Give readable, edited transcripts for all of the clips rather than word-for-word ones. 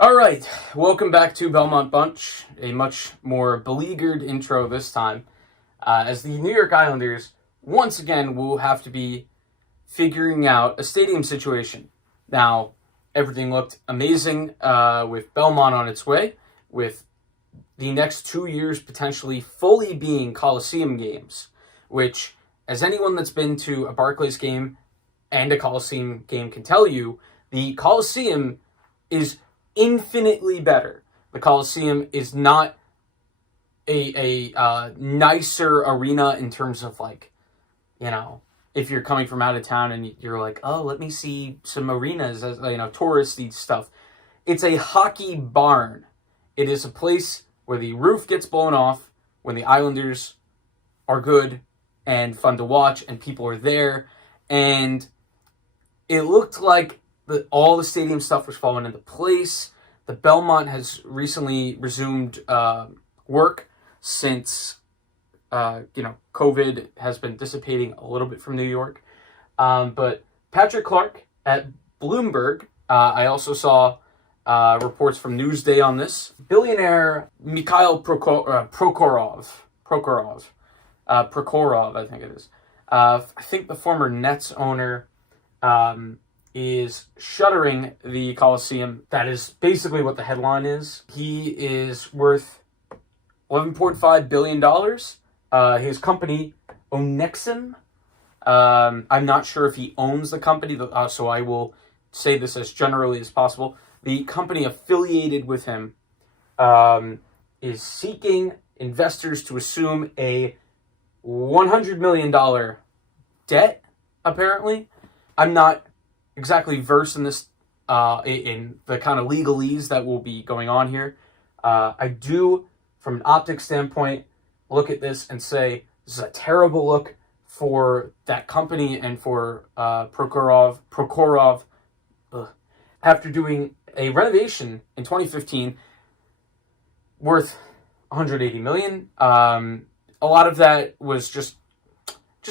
All right, welcome back to Belmont Bunch, a much more beleaguered intro this time, as the New York Islanders once again will have to be figuring out a stadium situation. Now, everything looked amazing with Belmont on its way, with the next 2 years potentially fully being Coliseum games, which, as anyone that's been to a Barclays game and a Coliseum game can tell you, the Coliseum is infinitely better. The Coliseum is not a nicer arena in terms of, like, if you're coming from out of town and you're like, oh, let me see some arenas as touristy stuff. It's a hockey barn. It is a place where the roof gets blown off when the Islanders are good and fun to watch and people are there. And it looked like all the stadium stuff was falling into place. The Belmont has recently resumed work since COVID has been dissipating a little bit from New York. But Patrick Clark at Bloomberg, I also saw reports from Newsday on this. Billionaire Mikhail Prokhorov, I think it is. I think the former Nets owner is shuttering the Coliseum. That is basically what the headline is. He is worth $11.5 billion. His company, Onexim, I'm not sure if he owns the company, so I will say this as generally as possible. The company affiliated with him is seeking investors to assume a $100 million debt, apparently. I'm not exactly versed in this, in the kind of legalese that will be going on here. I do, from an optics standpoint, look at this and say this is a terrible look for that company and for Prokhorov. After doing a renovation in 2015 worth $180 million, a lot of that was just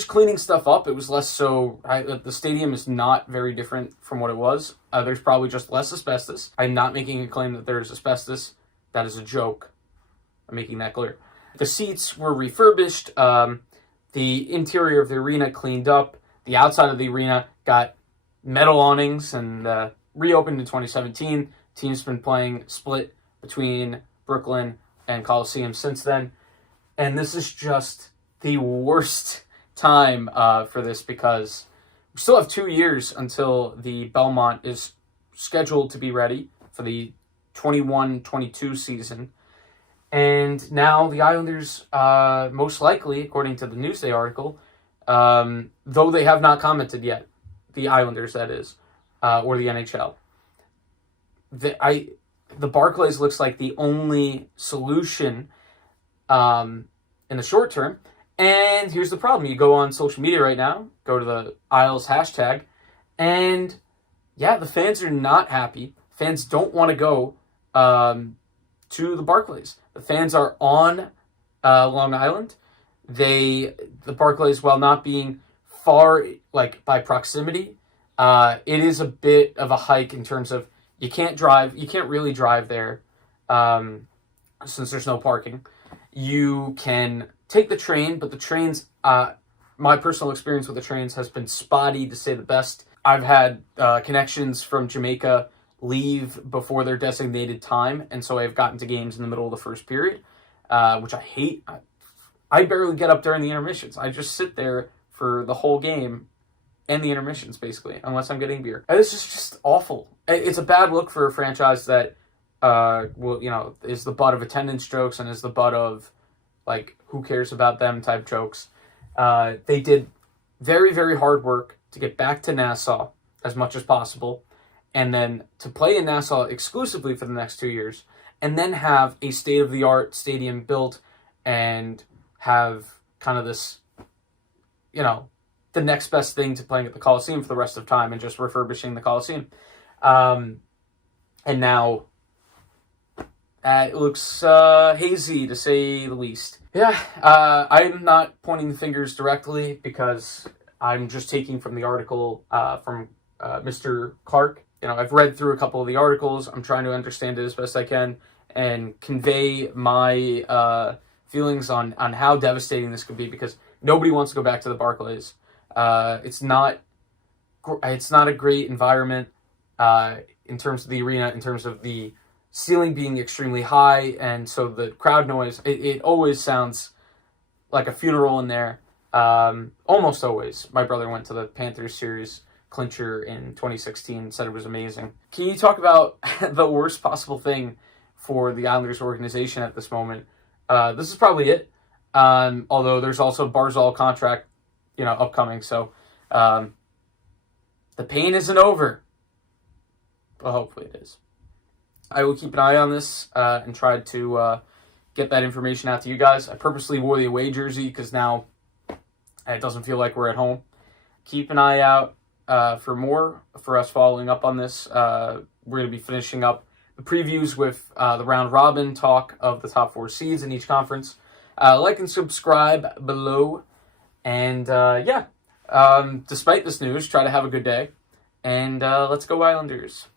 cleaning stuff up. It was less so. The stadium is not very different from what it was. There's probably just less asbestos. I'm not making a claim that there's asbestos. That is a joke. I'm making that clear. The seats were refurbished. The interior of the arena cleaned up. The outside of the arena got metal awnings and reopened in 2017. Team's been playing split between Brooklyn and Coliseum since then. And this is just the worst time for this, because we still have 2 years until the Belmont is scheduled to be ready for the 21-22 season. And now the Islanders, most likely, according to the Newsday article, though they have not commented yet, the Islanders, that is, or the NHL, the Barclays looks like the only solution in the short term. And here's the problem. You go on social media right now, go to the Isles hashtag, and yeah, the fans are not happy. Fans don't want to go to the Barclays. The fans are on Long Island. The Barclays, while not being far, like, by proximity, it is a bit of a hike in terms of you can't really drive there since there's no parking. You can take the train, but the trains, my personal experience with the trains has been spotty, to say the best. I've had connections from Jamaica leave before their designated time, and so I've gotten to games in the middle of the first period, which I hate. I barely get up during the intermissions. I just sit there for the whole game and the intermissions, basically, unless I'm getting beer. And it's just awful. It's a bad look for a franchise that, is the butt of attendance jokes and is the butt of, like, who cares about them type jokes. They did very, very hard work to get back to Nassau as much as possible, and then to play in Nassau exclusively for the next 2 years, and then have a state-of-the-art stadium built and have kind of this, the next best thing to playing at the Coliseum for the rest of time and just refurbishing the Coliseum. And now it looks hazy, to say the least. Yeah, I'm not pointing the fingers directly because I'm just taking from the article from Mr. Clark I've read through a couple of the articles. I'm trying to understand it as best I can and convey my feelings on how devastating this could be, because nobody wants to go back to the Barclays. It's not a great environment in terms of the arena, in terms of the ceiling being extremely high, and so the crowd noise, it always sounds like a funeral in there. Almost always. My brother went to the Panthers series clincher in 2016, said it was amazing. Can you talk about the worst possible thing for the Islanders organization at this moment? This is probably it. Although there's also Barzal contract, upcoming. So the pain isn't over. Well, hopefully it is. I will keep an eye on this and try to get that information out to you guys. I purposely wore the away jersey because now it doesn't feel like we're at home. Keep an eye out for us following up on this. We're going to be finishing up the previews with the round robin talk of the top 4 seeds in each conference. Like and subscribe below. And despite this news, try to have a good day. And let's go Islanders.